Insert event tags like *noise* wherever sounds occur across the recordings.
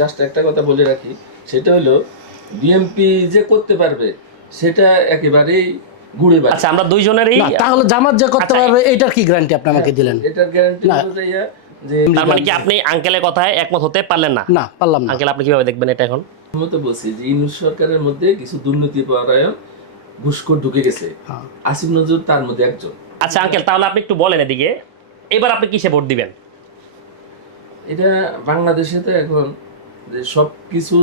Just একটা কথা বলে রাখি সেটা হলো বিএমপি যে করতে পারবে সেটা একেবারেই বাড়ি আচ্ছা আমরা দুইজনেরই তাহলে জামাত যে করতে আচ্ছা, পারবে এটার কি গ্যারান্টি আপনি আমাকে দিলেন? এটার গ্যারান্টি তার মানে কি আপনি আঙ্কেলের কথায় একমত হতে পারলেন না? না পারলাম না। আঙ্কেল আপনি কীভাবে দেখবেন এটা এখন? মতো বলছি যে ইউনুস সরকারের মধ্যে কিছু দুর্নীতি পরায়ণ ঘুষখোর ঢুকে গেছে। হ্যাঁ। আসিফ নজরুল তার মধ্যে একজন। আচ্ছা আঙ্কেল তাহলে আপনি একটু বলেন এদিকে। এবার আপনি কিসে ভোট দিবেন? এটা বাংলাদেশে তো এখন যে সব কিছু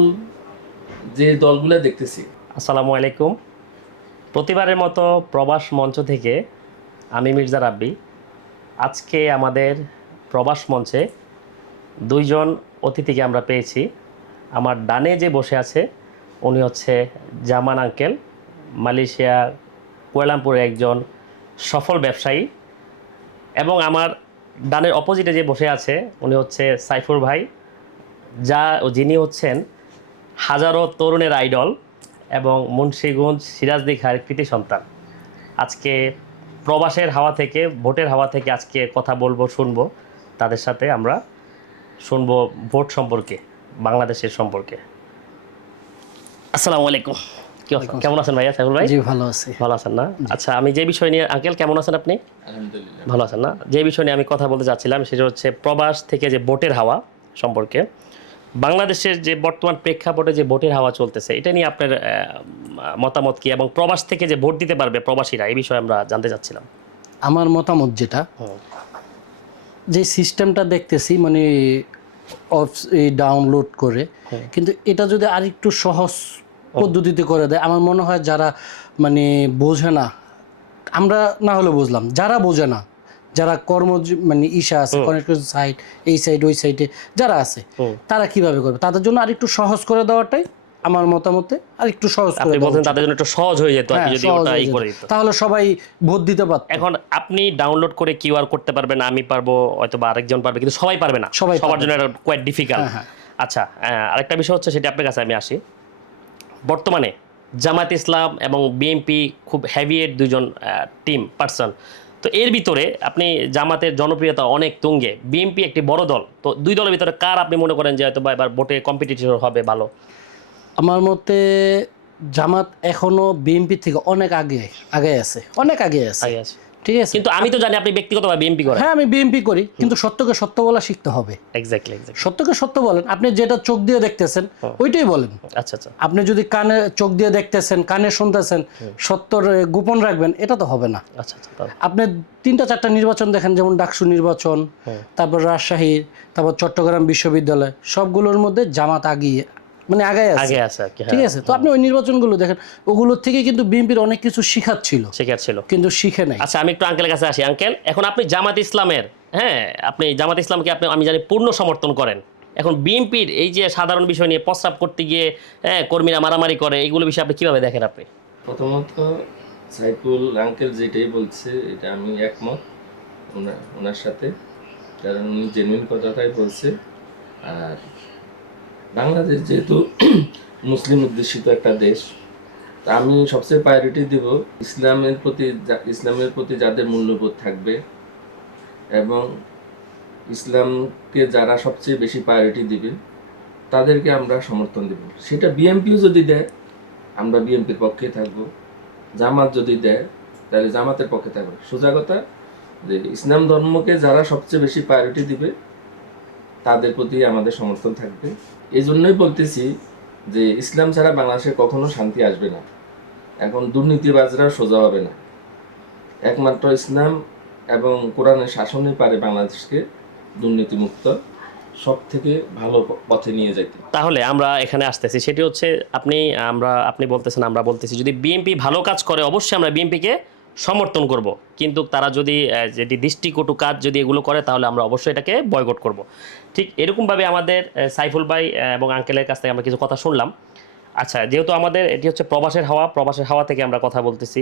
যে দলগুলো দেখতেছি। আসসালামু আলাইকুম। প্রতিবারের মতো প্রবাস মঞ্চ থেকে আমি মির্জা রাব্বি। আজকে আমাদের প্রবাস মঞ্চে দুইজন অতিথিকে আমরা পেয়েছি। আমার ডানে যে বসে আছে, উনি হচ্ছে জামান আঙ্কেল, মালয়েশিয়া কুয়ালামপুরের একজন সফল ব্যবসায়ী এবং আমার ডানের অপোজিটে যে বসে আছে, উনি হচ্ছে সাইফুর ভাই, যা যিনি হচ্ছেন হাজারো তরুণের আইডল এবং মুন্সীগঞ্জ সিরাজদি খায়ের কৃতি সন্তান আজকে প্রবাসের হাওয়া থেকে, ভোটের হাওয়া থেকে আজকে কথা বলব, শুনব, তাদের সাথে আমরা শুনব ভোট সম্পর্কে, বাংলাদেশের সম্পর্কে আসসালামু আলাইকুম? কেমন আছেন ভাইয়া? সাইফুল ভাই? জি ভালো আছি। ভালো আছেন না? আচ্ছা আমি যে বিষয় নিয়ে আঙ্কেল কেমন আছেন আপনি? আলহামদুলিল্লাহ। ভালো আছেন না? যে বিষয় নিয়ে আমি কথা বলতে চাচ্ছিলাম সেটা হচ্ছে প্রবাস থেকে যে ভোটের হাওয়া সম্পর্কে। বাংলাদেশের যে বর্তমান প্রেক্ষাপটে যে ভোটের হাওয়া চলতেছে এটা নিয়ে আপনার মতামত কি? এবং প্রবাস থেকে যে ভোট দিতে পারবে প্রবাসীরা এই বিষয়ে আমরা জানতে চাচ্ছিলাম আমার মতামত যেটা। যে সিস্টেমটা দেখতেছি মানে অফ ডাউনলোড করে কিন্তু এটা যদি আরেকটু সহজ পদ্ধতিতে করে দেয়। আমার মনে হয় যারা মানে বোঝে না আমরা না হলে বুঝলাম যারা বোঝে না যারা কর্ম মানে ইসা আছে কনেকশন সাইড এই সাইড ওই সাইডে যারা আছে তারা কীভাবে করবে? তাদের জন্য আরেকটু সহজ করে দেওয়াটাই আমার মতামতে আরেকটু সহজ করে বলছেন তাদের জন্য একটু সহজ হয়ে যেত আর হ্যাঁ, যদি ওটা হয়ে ই করে দিত। তাহলে সবাই ভোট দিতে পারত। এখন আপনি ডাউনলোড করে কিউআর করতে পারবেন আমি পারব হয়তো বা আরেকজন পারবে কিন্তু সবাই পারবে না। সবাই সবার জন্য এটা কোয়াইট ডিফিকাল্ট হ্যাঁ, আচ্ছা আরেকটা বিষয় হচ্ছে সেটা আপনার কাছে আমি আসি। বর্তমানে জামাত ইসলাম এবং বিএনপি খুব হেভিয়েট দুজন টিম পার্সন তো এর ভিতরে আপনি জামাতের জনপ্রিয়তা অনেক তুঙ্গে। বিএনপি একটি বড় দল। তো দুই দলের ভিতরে কার আপনি মনে করেন যে হয়তো বা এবার ভোটে কম্পিটিটিভ হবে ভালো? আমার মতে জামাত এখনও বিএনপি থেকে অনেক আগে আগে আছে। অনেক আগে আছে। আগে আছে। ঠিক আছে। কিন্তু আমি তো জানি আপনি ব্যক্তিগতভাবে বিএনপি করেন। হ্যাঁ আমি বিএনপি করি কিন্তু সত্যকে সত্য বলা শিখতে হবে। এক্স্যাক্টলি এক্স্যাক্টলি সত্যকে সত্য বলেন আপনি যেটা চোখ দিয়ে দেখতেছেন ওইটাই বলেন। আচ্ছা আচ্ছা। আপনি যদি কানে চোখ দিয়ে দেখতেছেন কানে শুনতেছেন সত্যর গোপন রাখবেন এটা তো হবে না। আচ্ছা আচ্ছা আপনি তিনটা চারটা নির্বাচন দেখেন যেমন ডাকসু নির্বাচন তারপর রাজশাহীর তারপর চট্টগ্রাম বিশ্ববিদ্যালয় সবগুলোর মধ্যে জামাত আগিয়ে মানে আগে আছে। আগে আছে কি ঠিক হ্যাঁ। আছে? তো আপনি ওই নির্বাচনগুলো দেখেন। ওগুলোর থেকে কিন্তু বিএনপির অনেক কিছু শিখার ছিল শেখার ছিল কিন্তু শিখে নাই। আচ্ছা আমি একটু আঙ্কেলের কাছে আসি। আঙ্কেল এখন আপনি জামাত ইসলামের হ্যাঁ আপনি জামাত ইসলামকে আপনি আমি জানি পূর্ণ সমর্থন করেন। এখন বিএনপির এই যে সাধারণ বিষয় নিয়ে প্রস্তাব করতে গিয়ে হ্যাঁ কর্মীরা মারামারি করে এইগুলো বিষয়ে আপনি কীভাবে দেখেন আপনি? প্রথমত সাইফুল আঙ্কেল যেটাই বলছে এটা আমি একমত ওনার ওনার সাথে। কারণ উনি জেনুইন কথাটাই বলছে। আর বাংলাদেশ যেহেতু *clears throat* মুসলিম অধ্যুষিত একটা দেশ, তা আমি সবচেয়ে প্রায়োরিটি দিব ইসলামের প্রতি ইসলামের প্রতি যাদের মূল্যবোধ থাকবে এবং ইসলামকে যারা সবচেয়ে বেশি প্রায়োরিটি দিবে তাদেরকে আমরা সমর্থন দেব। সেটা বিএমপিও যদি দেয়, আমরা বিএনপির পক্ষে থাকব। জামাত যদি দেয়, তাহলে জামাতের পক্ষে থাকব। সোজা কথা যে ইসলাম ধর্মকে যারা সবচেয়ে বেশি প্রায়োরিটি দিবে তাদের প্রতি আমাদের সমর্থন থাকবে। এই জন্যই বলতেছি যে ইসলাম ছাড়া বাংলাদেশে কখনো শান্তি আসবে না। এখন দুর্নীতিবাজরা সোজা হবে না। একমাত্র ইসলাম এবং কোরআনের শাসনই পারে বাংলাদেশকে দুর্নীতিমুক্ত সব থেকে ভালো পথে নিয়ে যেতে তাহলে আমরা এখানে আসতেছি। সেটি হচ্ছে আপনি, আমরা, আপনি বলতেছেন, আমরা বলতেছি। যদি বিএনপি ভালো কাজ করে, অবশ্যই আমরা বিএনপিকে সমর্থন করব। কিন্তু তারা যদি যেটি দৃষ্টিকটু কাজ যদি এগুলো করে, তাহলে আমরা অবশ্যই এটাকে বয়কট করব। ঠিক এরকমভাবে আমাদের সাইফুল ভাই এবং আঙ্কেলের কাছ থেকে আমরা কিছু কথা শুনলাম। আচ্ছা যেহেতু আমাদের এটি হচ্ছে প্রবাসের হাওয়া প্রবাসের হাওয়া থেকে আমরা কথা বলতেছি।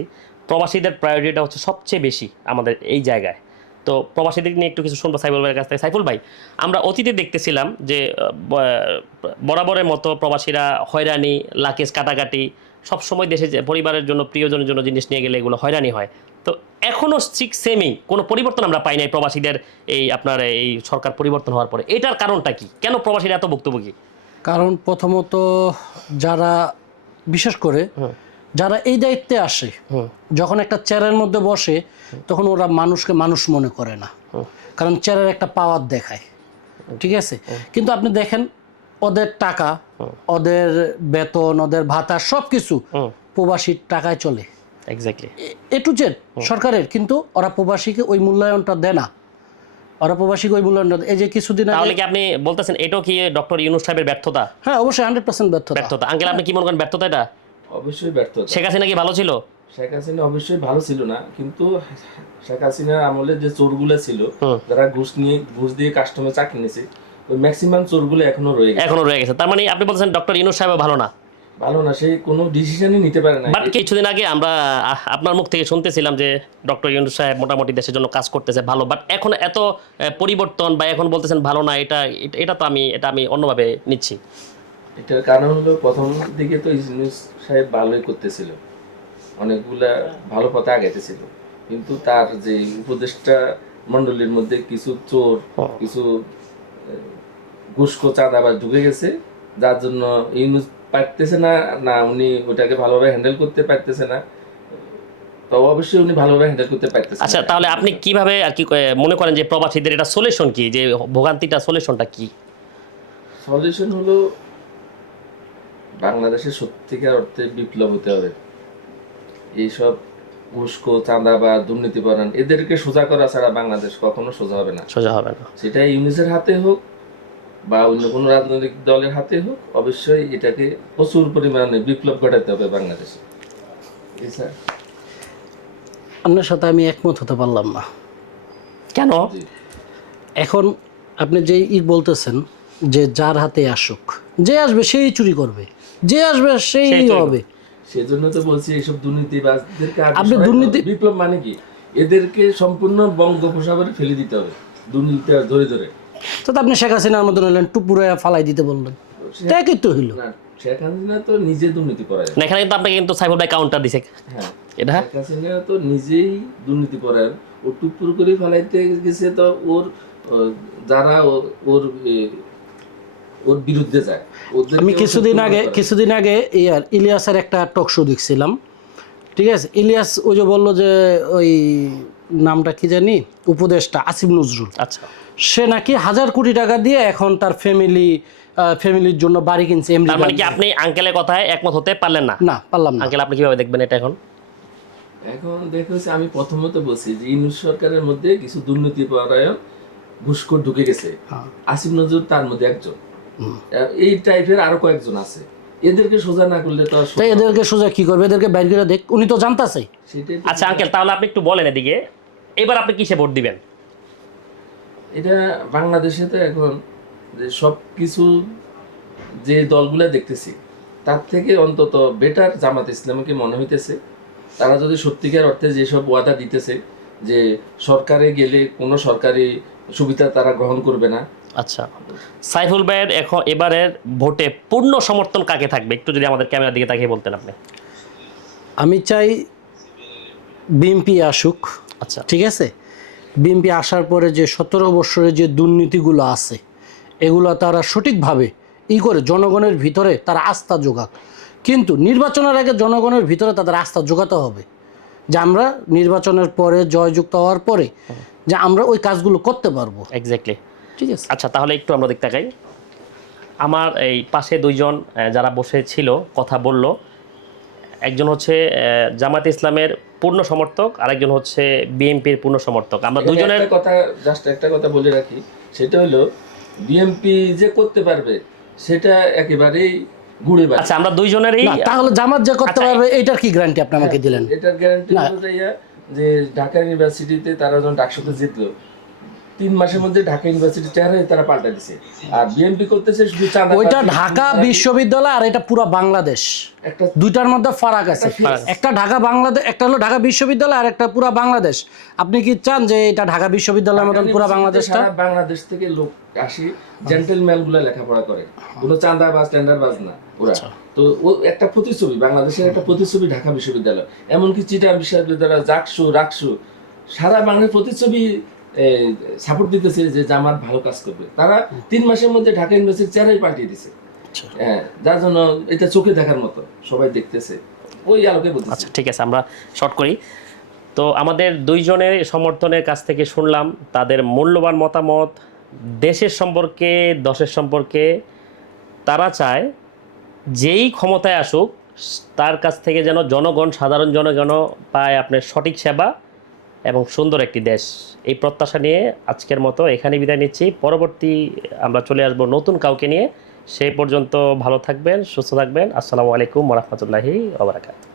প্রবাসীদের প্রায়োরিটিটা হচ্ছে সবচেয়ে বেশি আমাদের এই জায়গায়। তো প্রবাসীদের নিয়ে একটু কিছু শুনব সাইফুল ভাইয়ের কাছ থেকে। সাইফুল ভাই, আমরা অতীতে দেখতেছিলাম যে বরাবরের মতো প্রবাসীরা হয়রানি, লাকেজ কাটাকাটি সবসময় দেশে যে পরিবারের জন্য প্রিয়জনের জন্য জিনিস নিয়ে গেলে এগুলো হয়রানি হয়। তো এখনও ঠিক সেমই কোনো পরিবর্তন আমরা পাই নাই প্রবাসীদের এই আপনার এই সরকার পরিবর্তন হওয়ার পরে। এটার কারণটা কি? কেন প্রবাসীরা এত ভুক্তভোগী? কারণ প্রথমত যারা বিশেষ করে যারা এই দায়িত্বে আসে যখন একটা চেয়ারের মধ্যে বসে তখন ওরা মানুষকে মানুষ মনে করে না। কারণ চেয়ারের একটা পাওয়ার দেখায়। ঠিক আছে? কিন্তু আপনি দেখেন ওদের টাকা ওদের বেতন ওদের ভাতা সব কিছু হুম। প্রবাসীর টাকায় চলে। এক্স্যাক্টলি এ টু জেড সরকারের কিন্তু ওরা প্রবাসীকে ওই মূল্যায়নটা দেয় না। ওরা প্রবাসীকে ওই মূল্যায়নটা এই যে কিছুদিন তাহলে কি আপনি বলতেছেন এটাও কি ডক্টর ইউনুস সাহেবের ব্যর্থতা? হ্যাঁ অবশ্যই হান্ড্রেড পার্সেন্ট ব্যর্থতা। ব্যর্থতা। আঙ্কেল আপনি কি মনে করেন ব্যর্থতা এটা? অবশ্যই ব্যর্থতা। শেখ হাসিনা কি ভালো ছিল? শেখ হাসিনা অবশ্যই ভালো ছিল না কিন্তু শেখ হাসিনার আমলে যে চোরগুলো ছিল যারা ঘুষ নিয়ে ঘুষ দিয়ে কাস্টমার চাকরি নিয়েছে ম্যাক্সিমাম চোরগুলো এখনও রয়ে গেছে। এখনও রয়ে গেছে। তার মানে আপনি বলছেন ডক্টর ইউনুস সাহেব ভালো না? ভালো না সে কোনো ডিসিশনই নিতে পারে না। বাট কিছুদিন আগে আমরা আপনার মুখ থেকে শুনতেছিলাম যে ডক্টর ইউনুস সাহেব মোটামুটি দেশের জন্য কাজ করতেছে ভালো বাট এখন এত পরিবর্তন বা এখন বলতেছেন ভালো না এটা এটা- এটা তো আমি এটা আমি অন্যভাবে নিচ্ছি। এটার কারণ হলো প্রথম দিকে তো ইউনুস সাহেব ভালোই করতেছিল। অনেকগুলা ভালো পথে আগাইতেছিল। কিন্তু তার যে উপদেষ্টা মন্ডলীর মধ্যে কিছু চোর কিছু ঘুষকো চাঁদাবাজ ঢুকে গেছে। যার জন্য ইউনুস পারতেছে না না উনি ওটাকে ভালোভাবে হ্যান্ডেল করতে পারতেছে না। তো অবশ্যই উনি ভালোভাবে হ্যান্ডেল করতে পারতেছে আচ্ছা তাহলে আপনি কীভাবে আর কি মনে করেন যে প্রবাসীদের এটা সলিউশন কি? যে ভোগান্তিটা সলিউশনটা কি? সলিউশন হলো বাংলাদেশের সত্যিকার অর্থে বিপ্লব হতে হবে। এইসব ঘুষকো চাঁদা বা দুর্নীতিপরায়ণ এদেরকে সোজা করা ছাড়া বাংলাদেশ কখনো সোজা হবে না। সোজা হবে না। সেটা ইউনিসের হাতে হোক বা অন্য কোনো রাজনৈতিক দলের হাতে হোক অবশ্যই এটাকে প্রচুর পরিমাণে বিপ্লব ঘটাতে হবে বাংলাদেশে। আপনার সাথে আমি একমত হতে পারলাম না। কেন? এখন আপনি যে ই বলতেছেন যে যার হাতে আসুক যে আসবে সেই চুরি করবে যে আসবে সেই হবে। সেজন্য তো বলছি এইসব দুর্নীতিবাজদেরকে আপনি দুর্নীতি- বিপ্লব মানে কি? এদেরকে সম্পূর্ণ বঙ্গোপসাগরে ফেলে দিতে হবে। দুর্নীতি ধরে ধরে। তো আপনি শেখ হাসিনার মতন হলেন টুপুরে ফালাই দিতে বললেন। তো একই তো হইল? শেখ হাসিনা তো নিজে দুর্নীতি করায় না এখানে কিন্তু আপনাকে কিন্তু সাইফুল ভাই কাউন্টার দিছে। হ্যাঁ এটা? শেখ হাসিনা তো নিজেই দুর্নীতি করায় ও টুপুর করে ফেলাইতে গেছে তো ওর যারা ওর ওর বিরুদ্ধে যায়। আমি কিছুদিন আগে কিছুদিন আগে ইয়ার ইলিয়াসের একটা টক শো দেখছিলাম। ঠিক আছে? ইলিয়াস ওই যে বলল যে ওই নামটা কি জানি? উপদেশটা আসিফ নজরুল। আচ্ছা। সে নাকি হাজার কোটি টাকা দিয়ে এখন তার ফ্যামিলি ফ্যামিলির জন্য বাড়ি কিনছে এমনি মানে কি আপনি আঙ্কেলের কথায় একমত হতে পারলেন না? না পারলাম না। আঙ্কেল আপনি কীভাবে দেখবেন এটা এখন? এখন দেখো আমি প্রথমত বলছি যে ইউনুস সরকারের মধ্যে কিছু দুর্নীতি পরায়ণ ঘুষখোর ঢুকে গেছে। হ্যাঁ। আসিফ নজরুল তার মধ্যে একজন। এই টাইপের আরও কয়েকজন আছে। এদেরকে সোজা না করলে তো তাই এদেরকে সোজা কি করবে? এদেরকে বাইরে দেখ উনি তো জানতাছে। আচ্ছা আঙ্কেল তাহলে আপনি একটু বলেন এদিকে। এবার আপনি কিসে ভোট দিবেন? এটা বাংলাদেশে তো এখন যে সব কিছু যে দলগুলা দেখতেছি তার থেকে অন্তত বেটার জামাত ইসলামকে মনে হইতেছে। তারা যদি সত্যিকার অর্থে যেসব ওয়াদা দিতেছে যে সরকারে গেলে কোনো সরকারি সুবিধা তারা গ্রহণ করবে না। আচ্ছা। সাইফুল ভাইয়ের এখন এবারের ভোটে পূর্ণ সমর্থন কাকে থাকবে? একটু যদি আমাদের ক্যামেরার দিকে তাকিয়ে বলতেন আপনি। আমি চাই বিএমপি আসুক। আচ্ছা। ঠিক আছে? বিএমপি আসার পরে যে সতেরো বছরের যে দুর্নীতিগুলো আছে এগুলো তারা সঠিকভাবে ই করে জনগণের ভিতরে তারা আস্থা যোগাক। কিন্তু নির্বাচনের আগে জনগণের ভিতরে তাদের আস্থা যোগাতে হবে। যে আমরা নির্বাচনের পরে জয়যুক্ত হওয়ার পরে যে আমরা ওই কাজগুলো করতে পারব। এক্স্যাক্টলি ঠিক আছে? আচ্ছা তাহলে একটু আমরা দেখতে তাকাই আমার এই পাশে দুইজন যারা বসে ছিল কথা বলল। একজন হচ্ছে আহ, জামাত ইসলামের পূর্ণ সমর্থক আরেকজন হচ্ছে বিএনপির পূর্ণ সমর্থক। আমরা দুজনের কথা জাস্ট একটা কথা বলে রাখি সেটা হলো বিএমপি যে করতে পারবে সেটা একেবারেই গুড়ে বাড়ি আচ্ছা আমরা দুইজনেরই তাহলে জামাত যে করতে আচ্ছা, পারবে এইটার কি গ্যারান্টি আপনি আমাকে দিলেন? এটার গ্যারান্টি যে ঢাকা ইউনিভার্সিটিতে তারা যখন ডাকসাতে জিতলো তিন মাসের মধ্যে ঢাকা ইউনিভার্সিটি চেহারা তারা পাল্টা দিছে। আর বিএনপি করতেছে শুধু চাঁদা ওইটা ঢাকা বিশ্ববিদ্যালয় আর এটা পুরো বাংলাদেশ। একটা দুইটার মধ্যে ফারাক আছে। একটা ঢাকা বাংলাদেশ একটা হলো ঢাকা বিশ্ববিদ্যালয় আর একটা পুরো বাংলাদেশ। আপনি কি চান যে এটা ঢাকা বিশ্ববিদ্যালয়ের মতন পুরো বাংলাদেশটা? বাংলাদেশ থেকে লোক আসি জেন্টেলম্যানগুলা লেখাপড়া করে। কোনো চাঁদা বাজ টেন্ডার বাজ না ওরা। আচ্ছা। তো ও একটা প্রতিচ্ছবি বাংলাদেশের একটা প্রতিচ্ছবি ঢাকা বিশ্ববিদ্যালয়। এমনকি চিটা বিশ্ববিদ্যালয় জাকসু রাকসু সারা বাংলার প্রতিচ্ছবি সাপোর্ট দিতেছে যে জামাত ভালো কাজ করবে। তারা তিন মাসের মধ্যে ঢাকা ইউনিভার্সিটির চেহারাই পাল্টিয়ে দিছে। আচ্ছা। হ্যাঁ যার জন্য এটা চোখে দেখার মতো সবাই দেখতেছে। ওই আলোকে বলতেছে। আচ্ছা ঠিক আছে আমরা শর্ট করি। তো আমাদের দুইজনের সমর্থনের কাছ থেকে শুনলাম তাদের মূল্যবান মতামত দেশের সম্পর্কে দশের সম্পর্কে। তারা চায় যেই ক্ষমতায় আসুক তার কাছ থেকে যেন জনগণ সাধারণ জনগণ পায় আপনার সঠিক সেবা। এবং সুন্দর একটি দেশ। এই প্রত্যাশা নিয়ে আজকের মতো এখানে বিদায় নিচ্ছি। পরবর্তী আমরা চলে আসব নতুন কাউকে নিয়ে। সেই পর্যন্ত ভালো থাকবেন, সুস্থ থাকবেন। আসসালামু আলাইকুম রহমতুল্লাহি ওবরাকাত